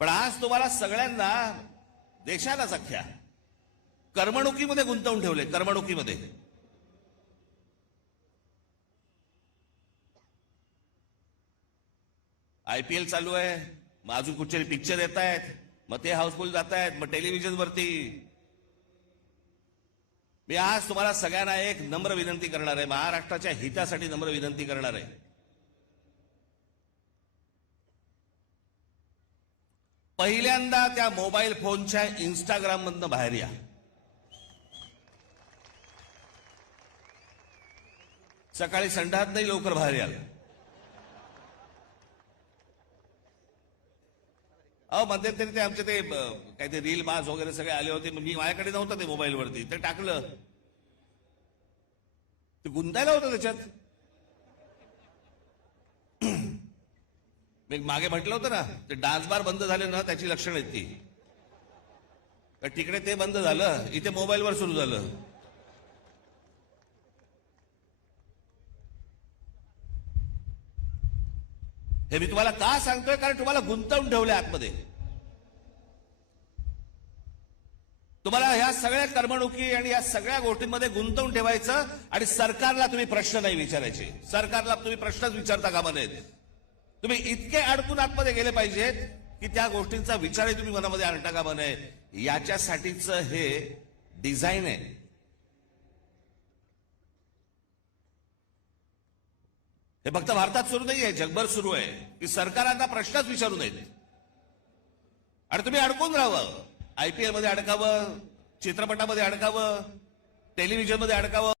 पण आज तुम्हाला सगळ्यांना देशालाच अख्ख्या करमणुकीमध्ये गुंतवून ठेवले. करमणुकीमध्ये IPL चालू आहे, मग अजून कुठचे पिक्चर येत आहेत, मग ते हाऊसफुल जात आहेत, मग टेलिव्हिजनवरती. मी आज तुम्हाला सगळ्यांना एक नम्र विनंती करणार आहे, महाराष्ट्राच्या हितासाठी नम्र विनंती करणार आहे. पहिल्यांदा त्या मोबाईल फोनच्या इंस्टाग्राम मधनं बाहेर या. सकाळी संडास नाही, लवकर बाहेर याल. अहो मध्यंतरी ते आमचे ते काय ते रील मास वगैरे सगळे आले होते, मी माझ्याकडे नव्हतं ते मोबाईलवरती, ते टाकलं, ते गुंतायला होतं त्याच्यात. मी मागे म्हटलं होतं ना, ते डान्स बार बंद झाले ना, त्याची लक्षणं आहेत ती. तिकडे ते बंद झालं, इथे मोबाईलवर सुरू झालं. हे मी तुम्हाला का सांगतोय, कारण तुम्हाला गुंतवून ठेवले आतमध्ये. तुम्हाला ह्या सगळ्या करमणुकी आणि या सगळ्या गोष्टींमध्ये गुंतवून ठेवायचं आणि सरकारला तुम्ही प्रश्न नाही विचारायचे. सरकारला तुम्ही प्रश्नच विचारता कामा नयेत. तुम्ही इतके अडकून आतमध्ये गेले पाहिजेत की त्या गोष्टींचा विचारही तुम्ही मनामध्ये आणता कामा नये. याच्यासाठीच हे डिझाईन आहे. हे फक्त भारतात सुरू नाहीये, जगभर सुरू आहे की सरकारांना प्रश्नच विचारू नयेत आणि तुम्ही अडकून राहावं. IPL मध्ये अडकावं, चित्रपटामध्ये अडकावं, टेलिव्हिजनमध्ये अडकावं.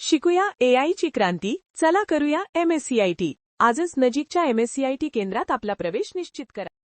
शिकूया AI ची क्रांती. चला करूया MSCIT. आजच नजीकच्या MSCIT केंद्रात आपला प्रवेश निश्चित करा.